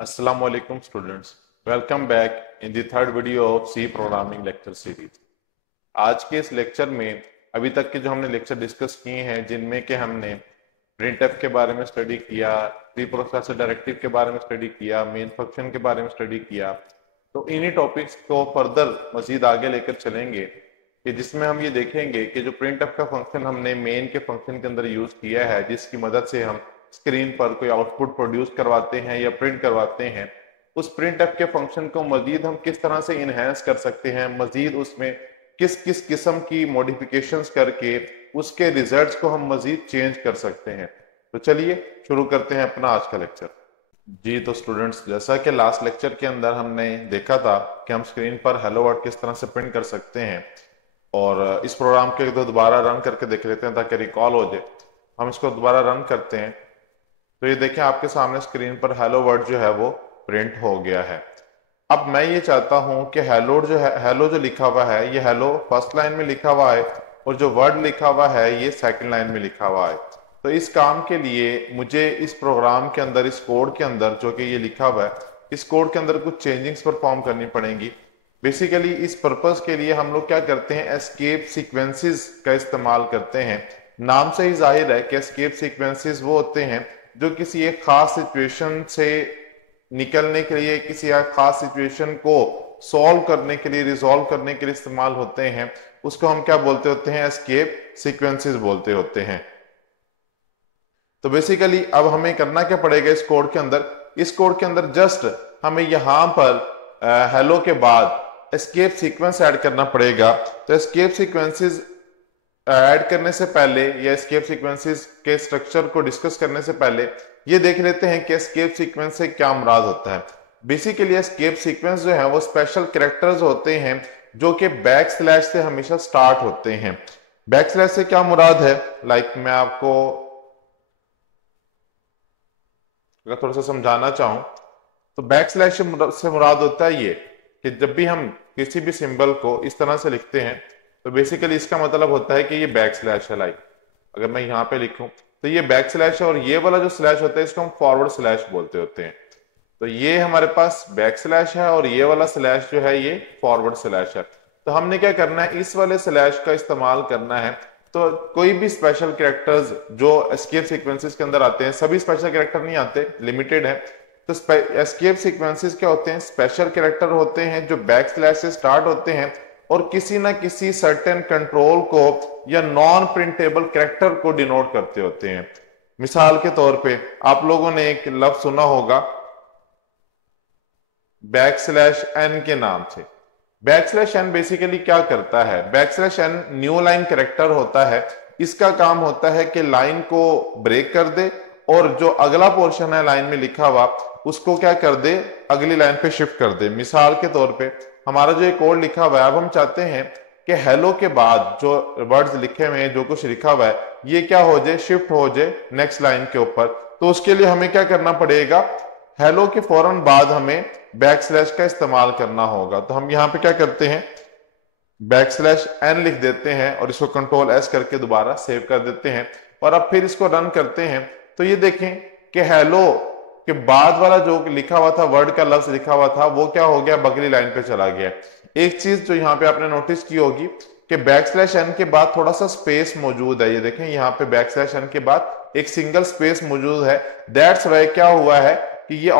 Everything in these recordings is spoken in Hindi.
Assalamu alaikum students. Welcome back in the third video of C programming lecture series. आज के इस लेक्चर में अभी तक के जो हमने लेक्चर डिस्कस किए हैं जिनमें के हमने प्रिंटफ के बारे में स्टडी किया, प्री प्रोसेसर डायरेक्टिव के बारे में स्टडी किया, मेन फंक्शन के बारे में स्टडी किया, तो इन्हीं टॉपिक्स को फर्दर मजीद आगे लेकर चलेंगे कि जिसमें हम ये देखेंगे कि जो प्रिंटफ का फंक्शन हमने मेन के फंक्शन के अंदर यूज किया है जिसकी मदद से हम स्क्रीन पर कोई आउटपुट प्रोड्यूस करवाते हैं या प्रिंट करवाते हैं, उस प्रिंटफ के फंक्शन को मजीद हम किस तरह से इनहेंस कर सकते हैं, मजीद उसमें किस किस किस्म की मॉडिफिकेशंस करके उसके रिजल्ट्स को हम मजीद चेंज कर सकते हैं। तो चलिए शुरू करते हैं अपना आज का लेक्चर। जी तो स्टूडेंट्स, जैसा कि लास्ट लेक्चर के अंदर हमने देखा था कि हम स्क्रीन पर हेलो वर्ल्ड किस तरह से प्रिंट कर सकते हैं, और इस प्रोग्राम के दोबारा रन करके देख लेते हैं ताकि रिकॉल हो जाए। हम इसको दोबारा रन करते हैं तो ये देखें आपके सामने स्क्रीन पर हेलो वर्ड जो है वो प्रिंट हो गया है। अब मैं ये चाहता हूं कि हेलो जो लिखा हुआ है ये हेलो फर्स्ट लाइन में लिखा हुआ है और जो वर्ड लिखा हुआ है ये सेकंड लाइन में लिखा हुआ है। तो इस काम के लिए मुझे इस प्रोग्राम के अंदर, इस कोड के अंदर जो कि ये लिखा हुआ है, इस कोड के अंदर कुछ चेंजिंग्स परफॉर्म करनी पड़ेंगी। बेसिकली इस पर्पस के लिए हम लोग क्या करते हैं, एस्केप सीक्वेंसेस का इस्तेमाल करते हैं। नाम से ही जाहिर है कि एस्केप सीक्वेंसेस वो होते हैं जो किसी एक खास सिचुएशन से निकलने के लिए, किसी एक खास सिचुएशन को सॉल्व करने के लिए, रिजॉल्व करने के लिए इस्तेमाल होते हैं। उसको हम क्या बोलते होते हैं, एस्केप सीक्वेंसेस बोलते होते हैं। तो बेसिकली अब हमें करना क्या पड़ेगा इस कोड के अंदर, इस कोड के अंदर जस्ट हमें यहां पर हेलो के बाद एस्केप सीक्वेंस ऐड करना पड़ेगा। तो एस्केप सीक्वेंसेस ऐड करने से पहले या एस्केप सीक्वेंसेस के स्ट्रक्चर को डिस्कस करने से पहले ये देख लेते हैं कि एस्केप सीक्वेंस से क्या मुराद होता है। बेसिकली एस्केप सीक्वेंस जो है वो स्पेशल कैरेक्टर्स होते हैं जो कि बैक स्लैश से हमेशा स्टार्ट होते हैं। बैक स्लैश से क्या मुराद है, मैं आपको अगर थोड़ा सा समझाना चाहूं तो बैक स्लैश से मुराद होता है ये कि जब भी हम किसी भी सिंबल को इस तरह से लिखते हैं तो बेसिकली इसका मतलब होता है कि ये बैक स्लैश है। अगर मैं यहाँ पे लिखूं तो ये बैक स्लैश है और ये वाला जो स्लैश होता है इसको हम फॉरवर्ड स्लैश बोलते होते हैं। तो ये हमारे पास बैक स्लैश है और ये वाला स्लैश जो है ये फॉरवर्ड स्लैश है। तो हमने क्या करना है, इस वाले स्लैश का इस्तेमाल करना है। तो कोई भी स्पेशल कैरेक्टर्स जो एस्केप सीक्वेंसेस के अंदर आते हैं, सभी स्पेशल कैरेक्टर नहीं आते, लिमिटेड है। तो एस्केप सीक्वेंसेस क्या होते हैं, स्पेशल कैरेक्टर होते हैं जो बैक स्लैश से स्टार्ट होते हैं और किसी ना किसी सर्टेन कंट्रोल को या नॉन प्रिंटेबल कैरेक्टर को डिनोट करते होते हैं। मिसाल के तौर पे आप लोगों ने एक लफ्ज सुना होगा बैक स्लैश एन के नाम से। बैक स्लैश एन बेसिकली क्या करता है, back slash n new line character होता है। इसका काम होता है कि लाइन को ब्रेक कर दे और जो अगला पोर्शन है लाइन में लिखा हुआ उसको क्या कर दे, अगली लाइन पे शिफ्ट कर दे। मिसाल के तौर पे हमारा जो एक कोड लिखा हुआ है, अब हम चाहते हैं कि हेलो के बाद जो वर्ड्स लिखे हुए हैं, जो कुछ लिखा हुआ है, ये क्या हो जाए, शिफ्ट हो जाए नेक्स्ट लाइन के ऊपर। तो उसके लिए हमें क्या करना पड़ेगा, हेलो के फौरन बाद हमें बैक स्लैश का इस्तेमाल करना होगा। तो हम यहाँ पे क्या करते हैं, बैक स्लैश एन लिख देते हैं और इसको कंट्रोल एस करके दोबारा सेव कर देते हैं और अब फिर इसको रन करते हैं। तो ये देखें कि हेलो के बाद वाला जो लिखा हुआ था, वर्ड का लफ्ज लिखा हुआ था, वो क्या हो गया, अगली लाइन पे चला गया। एक चीज जो यहाँ पे आपने नोटिस की होगी कि बैक स्लैश एन के बाद थोड़ा सा स्पेस मौजूद है। ये देखें यहाँ पे बैक स्लैश एन के बाद एक सिंगल स्पेस मौजूद है। दैट्स वाई क्या हुआ है कि ये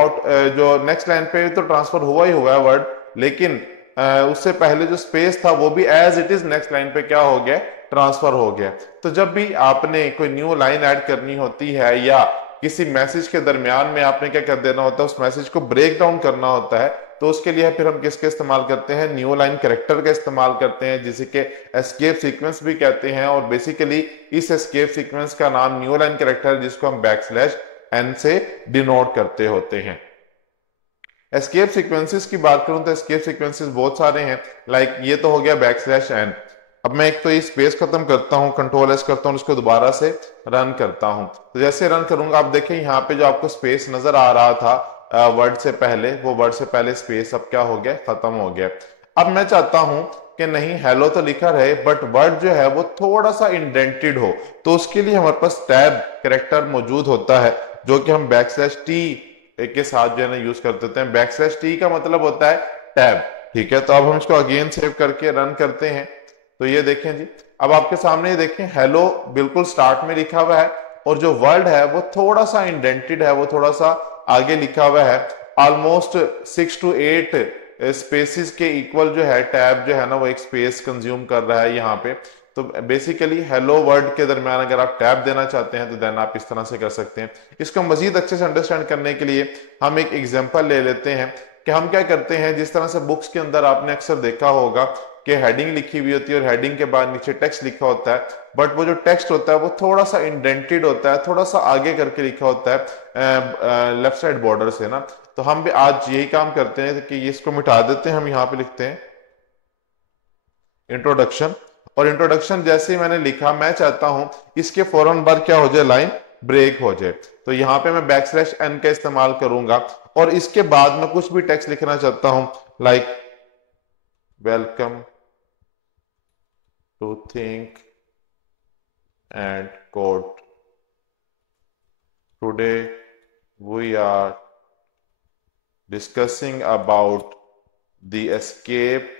जो नेक्स्ट लाइन पे तो ट्रांसफर हुआ ही हुआ है वर्ड, लेकिन उससे पहले जो स्पेस था वो भी as it is next line पे क्या हो गया, ट्रांसफर हो गया। तो जब भी आपने कोई न्यू लाइन ऐड करनी होती है या किसी मैसेज के दरमियान में आपने क्या कर देना होता है, उस मैसेज को ब्रेक डाउन करना होता है, तो उसके लिए फिर हम किसका इस्तेमाल करते हैं, न्यू लाइन कैरेक्टर का इस्तेमाल करते हैं जिसे कि एस्केप सीक्वेंस भी कहते हैं। और बेसिकली इस एस्केप सीक्वेंस का नाम न्यू लाइन कैरेक्टर जिसको हम बैक स्लैश एन से डिनोट करते होते हैं। एस्केप सीक्वेंसेस की बात करूं तो एस्केप सीक्वेंसेस बहुत सारे हैं। ये तो हो गया बैक स्लैश एन। अब मैं एक तो ये स्पेस खत्म करता हूं, कंट्रोल एस करता हूं, इसको दोबारा से रन करता हूं। तो जैसे रन करूंगा आप देखें यहाँ पे जो आपको स्पेस नजर आ रहा था वर्ड से पहले, वो वर्ड से पहले स्पेस अब क्या हो गया, खत्म हो गया। अब मैं चाहता हूं कि नहीं हेलो तो लिखा रहे बट वर्ड जो है वो थोड़ा सा इंडेंटेड हो। तो उसके लिए हमारे पास टैब कैरेक्टर मौजूद होता है जो कि हम बैक स्लैश टी के साथ जो है ना यूज करते होते हैं। \t का मतलब होता है टैब, ठीक है। तो अब हम इसको अगेन सेव करके रन करते हैं। तो ये देखें जी, अब आपके सामने ये देखें हेलो बिल्कुल स्टार्ट में लिखा हुआ है, और जो वर्ड है वो थोड़ा सा इंडेंटेड है, वो थोड़ा सा आगे लिखा हुआ है। ऑलमोस्ट 6 to 8 स्पेसिस के इक्वल जो है टैब जो है ना वो एक स्पेस कंज्यूम कर रहा है यहाँ पे। तो बेसिकली हेलो वर्ड के दरमियान अगर आप टैब देना चाहते हैं तो देन आप इस तरह से कर सकते हैं। इसको मजीद अच्छे से अंडरस्टैंड करने के लिए हम एक एग्जांपल ले लेते हैं कि हम क्या करते हैं। जिस तरह से बुक्स के अंदर आपने अक्सर देखा होगा कि हेडिंग लिखी हुई होती है और हेडिंग के बाद नीचे टेक्स्ट लिखा होता है, बट वो जो टेक्स्ट होता है वो थोड़ा सा इंडेंटेड होता है, थोड़ा सा आगे करके लिखा होता है लेफ्ट साइड बॉर्डर से ना। तो हम भी आज यही काम करते हैं कि इसको मिटा देते हैं। हम यहाँ पे लिखते हैं इंट्रोडक्शन, और इंट्रोडक्शन जैसे ही मैंने लिखा, मैं चाहता हूं इसके फौरन बाद क्या हो जाए, लाइन ब्रेक हो जाए। तो यहां पे मैं \n का इस्तेमाल करूंगा, और इसके बाद मैं कुछ भी टेक्स्ट लिखना चाहता हूं, like welcome to think and code, today we are discussing about the escape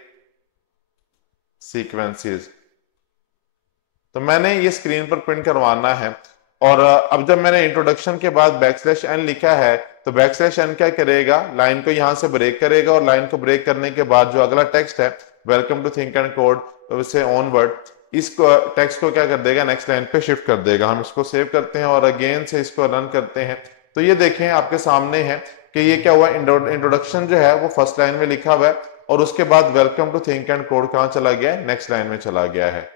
sequences. तो मैंने ये स्क्रीन पर प्रिंट करवाना है, और अब जब मैंने इंट्रोडक्शन के बाद >n लिखा है तो \n क्या करेगा, लाइन को यहां से ब्रेक करेगा, और लाइन को ब्रेक करने के बाद जो अगला टेक्स्ट है welcome to think and code से ऑनवर्ड, इसको टेक्स्ट को क्या कर देगा, नेक्स्ट लाइन पे शिफ्ट कर देगा। हम इसको सेव करते हैं और अगेन से इसको रन करते हैं। तो ये देखें आपके सामने है कि ये क्या हुआ, इंट्रोडक्शन जो है वो फर्स्ट लाइन में लिखा हुआ है, और उसके बाद welcome to think and code कहां चला गया है, नेक्स्ट लाइन में चला गया है।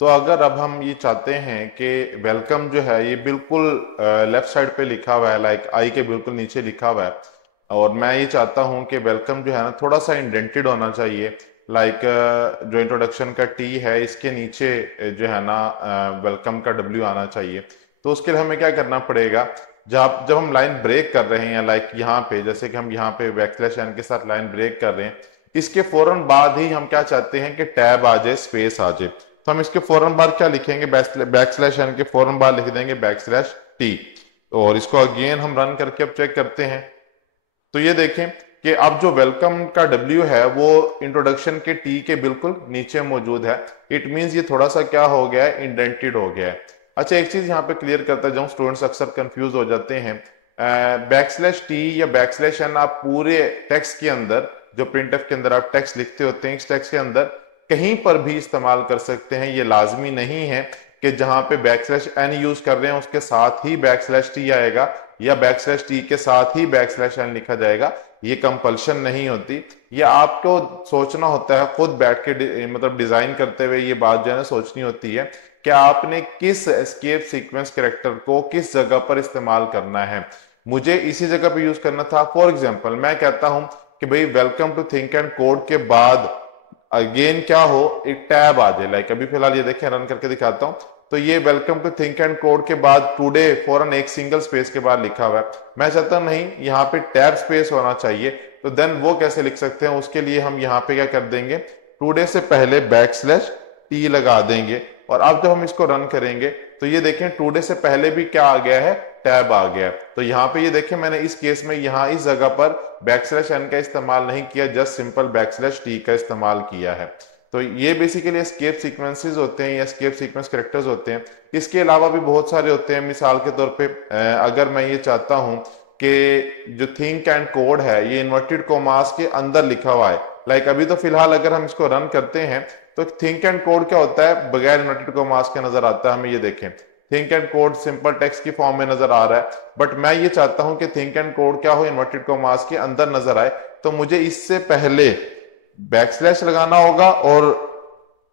तो अगर अब हम ये चाहते हैं कि वेलकम जो है ये बिल्कुल लेफ्ट साइड पे लिखा हुआ है, लाइक आई के बिल्कुल नीचे लिखा हुआ है, और मैं ये चाहता हूं कि वेलकम जो है ना थोड़ा सा इंडेंटेड होना चाहिए, लाइक जो इंट्रोडक्शन का टी है इसके नीचे जो है ना वेलकम का W आना चाहिए। तो उसके लिए हमें क्या करना पड़ेगा, जब हम लाइन ब्रेक कर रहे हैं, लाइक यहाँ पे जैसे कि हम यहाँ पे \n के साथ लाइन ब्रेक कर रहे हैं, इसके फौरन बाद ही हम क्या चाहते हैं कि टैब आ जाए, स्पेस आ जाए। तो हम इसके फौरन बाद क्या लिखेंगे, \n के फौरन बाद लिख देंगे \t, और इसको अगेन हम रन करके अब चेक करते हैं। तो ये देखें कि अब जो वेलकम का W है वो इंट्रोडक्शन के T के बिल्कुल नीचे मौजूद है। इट मींस ये थोड़ा सा क्या हो गया है, इंडेंटेड हो गया है। अच्छा, एक चीज यहाँ पे क्लियर करता जाऊं, स्टूडेंट्स अक्सर कंफ्यूज हो जाते हैं। \t या \n आप पूरे टेक्स्ट के अंदर, जो प्रिंटफ के अंदर आप टेक्स्ट लिखते होते हैं, इस टेक्स्ट के अंदर कहीं पर भी इस्तेमाल कर सकते हैं। ये लाजमी नहीं है कि जहां पे \n यूज कर रहे हैं उसके साथ ही \t आएगा, या \t के साथ ही \n लिखा जाएगा। ये कंपल्शन नहीं होती, ये आपको सोचना होता है, खुद बैठ के मतलब डिजाइन करते हुए ये बात जो है ना सोचनी होती है कि आपने किस एस्केप सीक्वेंस कैरेक्टर को किस जगह पर इस्तेमाल करना है। मुझे इसी जगह पे यूज करना था। फॉर एग्जांपल मैं कहता हूं कि भाई welcome to think and code के बाद अगेन क्या हो, एक टैब आ जाए। लाइक अभी फिलहाल ये देखें, रन करके दिखाता हूं। तो ये welcome to think and code के बाद टुडे फौरन एक सिंगल स्पेस के बाद लिखा हुआ है। मैं चाहता नहीं, यहाँ पे टैब स्पेस होना चाहिए। तो देन वो कैसे लिख सकते हैं, उसके लिए हम यहाँ पे क्या कर देंगे, टुडे से पहले \t लगा देंगे, और अब जब हम इसको रन करेंगे तो ये देखें टुडे से पहले भी क्या आ गया है, टैब आ गया। तो यहाँ पे ये देखें मैंने इस केस में यहाँ इस जगह पर \n का इस्तेमाल नहीं किया, जस्ट सिंपल \t का इस्तेमाल किया है। तो ये बेसिकली एस्केप सीक्वेंसेस होते हैं या एस्केप सीक्वेंस कैरेक्टर्स होते हैं। इसके अलावा भी बहुत सारे होते हैं। मिसाल के तौर पे अगर मैं ये चाहता हूं कि जो थिंक एंड कोड है ये इन्वर्टेड कोमास के अंदर लिखा हुआ है, लाइक अभी तो फिलहाल अगर हम इसको रन करते हैं तो थिंक एंड कोड क्या होता है, बगैर इन्वर्टेड कोमास के नजर आता है हमें। ये देखें think and code simple text की फॉर्म में नजर आ रहा है, बट मैं ये चाहता हूं कि थिंक एंड कोड क्या हो, इन्वर्टेड कोमास के अंदर नजर आए। तो मुझे इससे पहले \/ लगाना होगा और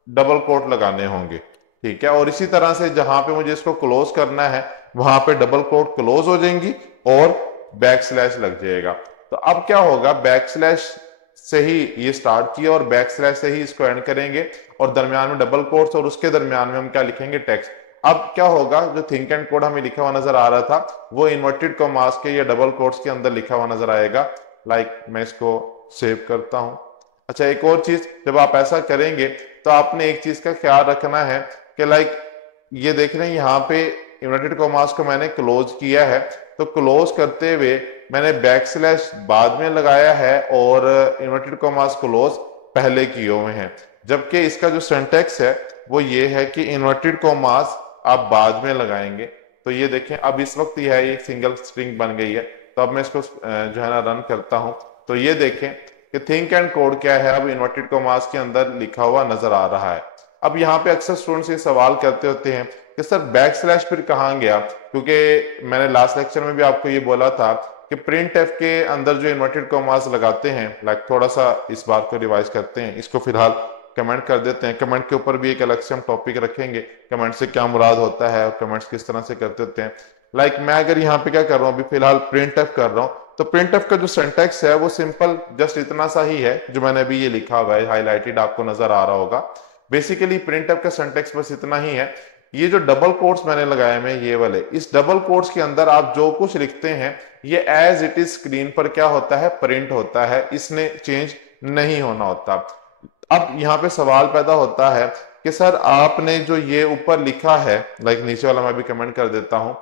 डबल कोट लगाने होंगे, ठीक है। और इसी तरह से जहां पे मुझे इसको क्लोज करना है वहां पे डबल कोट क्लोज हो जाएंगी और \/ लग जाएगा। तो अब क्या होगा, \/ से ही ये स्टार्ट किया और \/ से ही इसको एंड करेंगे, और दरमियान में डबल कोट्स, और उसके दरमियान में हम क्या लिखेंगे, टेक्स्ट। अब क्या होगा, जो थिंक एंड कोड हमें लिखा हुआ नजर आ रहा था वो इन्वर्टेड कोमास के या डबल कोट्स के अंदर लिखा हुआ नजर आएगा। लाइक मैं इसको सेव करता हूं। अच्छा, एक और चीज, जब आप ऐसा करेंगे तो आपने एक चीज का ख्याल रखना है कि लाइक ये देख रहे हैं यहाँ पे इन्वर्टेड कोमास को मैंने क्लोज किया है, तो क्लोज करते हुए मैंने बैक स्लैश बाद में लगाया है और इन्वर्टेड कॉमास क्लोज पहले किए हुए हैं। जबकि इसका जो सिंटैक्स है वो ये है कि इन्वर्टेड कॉमास आप बाद में लगाएंगे। तो ये देखें, अब इस वक्त यह है, एक सिंगल स्ट्रिंग बन गई है। तो अब मैं इसको जो है ना रन करता हूं, तो ये देखें कि थिंक एंड कोड क्या है, अब इन्वर्टेड कॉमास के अंदर लिखा हुआ नजर आ रहा है। अब यहाँ पे अक्सर स्टूडेंट्स ये सवाल करते होते हैं कि सर बैक स्लैश फिर कहाँ गया, क्योंकि मैंने लास्ट लेक्चर में भी आपको ये बोला था कि प्रिंट एफ के अंदर जो इन्वर्टेड कॉमास लगाते हैं, लाइक थोड़ा सा इस बात को रिवाइज करते हैं, इसको फिलहाल कमेंट कर देते हैं। कमेंट के ऊपर भी एक अलग से हम टॉपिक रखेंगे, कमेंट से क्या मुराद होता है और कमेंट्स किस तरह से करते होते हैं। लाइक मैं अगर यहाँ पे क्या कर रहा हूँ, अभी फिलहाल प्रिंट एफ कर रहा हूँ, तो प्रिंट एफ का जो सिंटैक्स है वो सिंपल जस्ट इतना सा ही है जो मैंने अभी ये लिखा हुआ है, हाईलाइटेड आपको नजर आ रहा होगा। बेसिकली प्रिंट एफ का सिंटैक्स बस इतना ही है। ये जो डबल कोट्स मैंने लगाए हैं ये वाले, इस डबल कोट्स के अंदर आप जो कुछ लिखते हैं ये एज इट इज स्क्रीन पर क्या होता है, प्रिंट होता है, इसने चेंज नहीं होना होता। अब यहाँ पे सवाल पैदा होता है कि सर आपने जो ये ऊपर लिखा है, लाइक नीचे वाला मैं भी कमेंट कर देता हूं,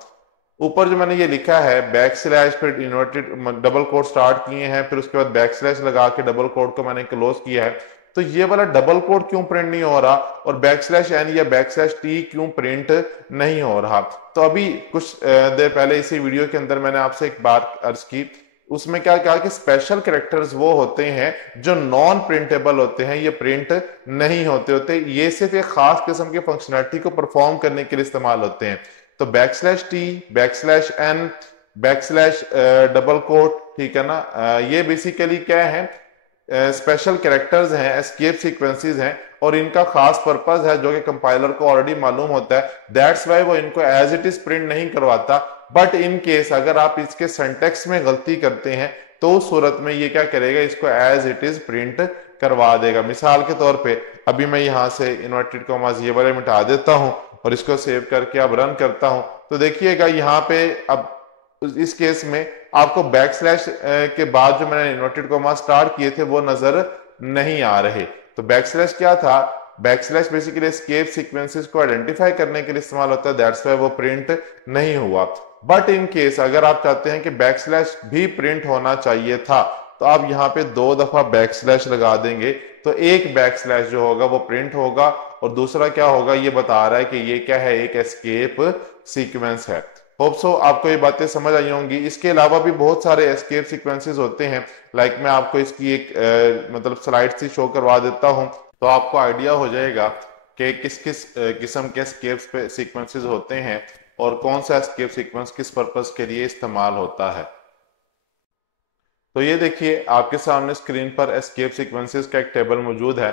ऊपर जो मैंने ये लिखा है बैक स्लैश फिर इन्वर्टेड डबल कोट स्टार्ट किए हैं, फिर उसके बाद बैक स्लैश लगा के डबल कोट को मैंने क्लोज किया है, तो ये वाला डबल कोट क्यों प्रिंट नहीं हो रहा और बैक स्लैश एन या बैक स्लैश टी क्यों प्रिंट नहीं हो रहा। तो अभी कुछ देर पहले इसी वीडियो के अंदर मैंने आपसे एक बात अर्ज की, उसमें क्या कहा कि स्पेशल कैरेक्टर्स वो होते हैं जो नॉन प्रिंटेबल होते हैं, ये प्रिंट नहीं होते, ये सिर्फ एक खास किस्म की फंक्शनैलिटी को परफॉर्म करने के लिए इस्तेमाल होते हैं। तो back slash t, back slash n, back slash double quote, ठीक है ना, ये बेसिकली क्या है, स्पेशल कैरेक्टर्स हैं, एस्केप सीक्वेंसेस हैं, और इनका खास पर्पस है जो कि कंपाइलर को ऑलरेडी मालूम होता है। दैट्स वाई वो इनको एज इट इज प्रिंट नहीं करवाता। बट इन केस अगर आप इसके सिंटैक्स में गलती करते हैं तो उस सूरत में ये क्या करेगा, इसको एज इट इज प्रिंट करवा देगा। मिसाल के तौर पे अभी मैं यहां से इन्वर्टेड कॉमास ये वाले मिटा देता हूं और इसको सेव करके अब रन करता हूं, तो देखिएगा यहाँ पे अब इस केस में आपको बैक स्लैश के बाद जो मैंने इन्वर्टेड कॉमा स्टार्ट किए थे वो नजर नहीं आ रहे। तो बैक स्लैश क्या था, back slash basically escape sequences को आइडेंटिफाई करने के लिए इस्तेमाल होता है, दैट्स व्हाई वो प्रिंट नहीं हुआ। बट इन केस अगर आप चाहते हैं कि बैक स्लैश भी प्रिंट होना चाहिए था, तो आप यहाँ पे 2 दफा बैक स्लैश लगा देंगे, तो एक बैक स्लैश जो होगा वो प्रिंट होगा और दूसरा क्या होगा, ये बता रहा है कि ये क्या है, एक एस्केप सीक्वेंस है। होप सो आपको ये बातें समझ आई होंगी। इसके अलावा भी बहुत सारे एस्केप सीक्वेंसेस होते हैं, लाइक मैं आपको इसकी एक मतलब स्लाइड से शो करवा देता हूं, तो आपको आइडिया हो जाएगा कि किस किस किस्म के एस्केप सीक्वेंसेस होते हैं और कौन सा एस्केप सीक्वेंस किस पर्पस के लिए इस्तेमाल होता है। तो ये देखिए आपके सामने स्क्रीन पर एस्केप सीक्वेंसेस का एक टेबल मौजूद है,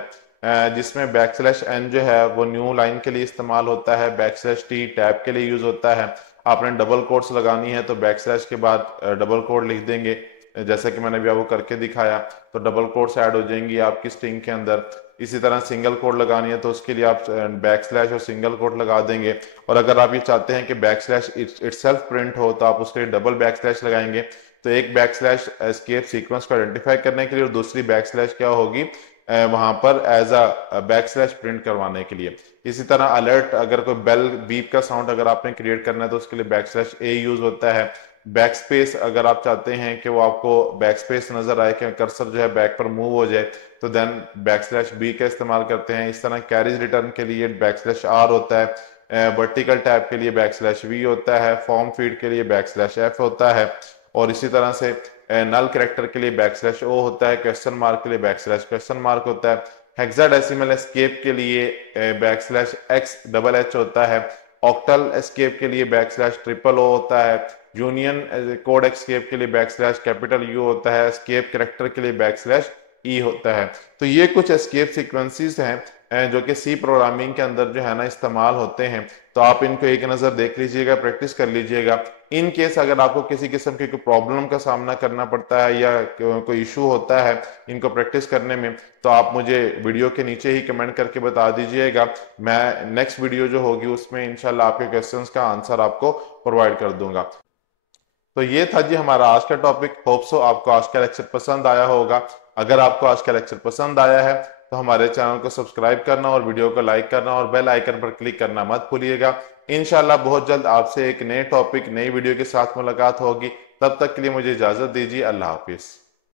जिसमें बैक स्लैश एन जो है वो न्यू लाइन के लिए इस्तेमाल होता है, बैक स्लैश टी टैब के लिए यूज होता है। आपने डबल कोट्स लगानी है तो बैक स्लैश के बाद डबल कोट लिख देंगे, जैसा कि मैंने भी आपको करके दिखाया, तो डबल कोट्स ऐड हो जाएंगी आपकी स्ट्रिंग के अंदर। इसी तरह सिंगल कोट लगानी है तो उसके लिए आप बैक स्लैश और सिंगल कोट लगा देंगे, और अगर आप ये चाहते हैं कि बैक स्लैश इटसेल्फ प्रिंट हो तो आप उसके लिए डबल बैक स्लैश लगाएंगे। तो एक बैक स्लैश एस्केप सीक्वेंस को आइडेंटिफाई करने के लिए और दूसरी बैक स्लैश क्या होगी, वहां पर as a back slash print करवाने के लिए। इसी तरह अलर्ट, अगर कोई बेल बीप का साउंड अगर आपने क्रिएट करना है तो उसके लिए बैक स्लैश ए यूज होता है। बैक स्पेस, अगर आप चाहते हैं कि वो आपको बैक स्पेस नजर आए कि कर्सर जो है बैक पर मूव हो जाए, तो देन बैक स्लैश बी का इस्तेमाल करते हैं। इस तरह कैरिज रिटर्न के लिए बैक स्लैश आर होता है, वर्टिकल टैब के लिए बैक स्लैश वी होता है, फॉर्म फीड के लिए बैक स्लैश एफ होता है, और इसी तरह से नल कैरेक्टर के लिए बैक स्लैश ओ होता है, क्वेश्चन मार्क के लिए बैक स्लैश क्वेश्चन मार्क होता है, हेक्साडेसिमल एस्केप के लिए back slash x double H होता है, ऑक्टल एस्केप के लिए बैक स्लैश ट्रिपल ओ होता है, यूनियन कोड एस्केप के लिए बैक स्लैश कैपिटल यू होता है, एस्केप कैरेक्टर के लिए बैक स्लैश ई होता है। तो ये कुछ एस्केप सीक्वेंसेस हैं जो कि सी प्रोग्रामिंग के अंदर जो है ना इस्तेमाल होते हैं। तो आप इनको एक नजर देख लीजिएगा, प्रैक्टिस कर लीजिएगा। इन केस अगर आपको किसी किस्म की कोई प्रॉब्लम का सामना करना पड़ता है या कोई इशू होता है इनको प्रैक्टिस करने में, तो आप मुझे वीडियो के नीचे ही कमेंट करके बता दीजिएगा। मैं नेक्स्ट वीडियो जो होगी उसमें इंशाल्लाह आपके क्वेश्चंस का आंसर आपको प्रोवाइड कर दूंगा। तो ये था जी हमारा आज का टॉपिक। होप सो आपको आज का लेक्चर पसंद आया होगा। अगर आपको आज का लेक्चर पसंद आया है तो हमारे चैनल को सब्सक्राइब करना और वीडियो को लाइक करना और बेल आइकन पर क्लिक करना मत भूलिएगा। इंशाल्लाह बहुत जल्द आपसे एक नए टॉपिक नई वीडियो के साथ मुलाकात होगी। तब तक के लिए मुझे इजाजत दीजिए। अल्लाह हाफिज।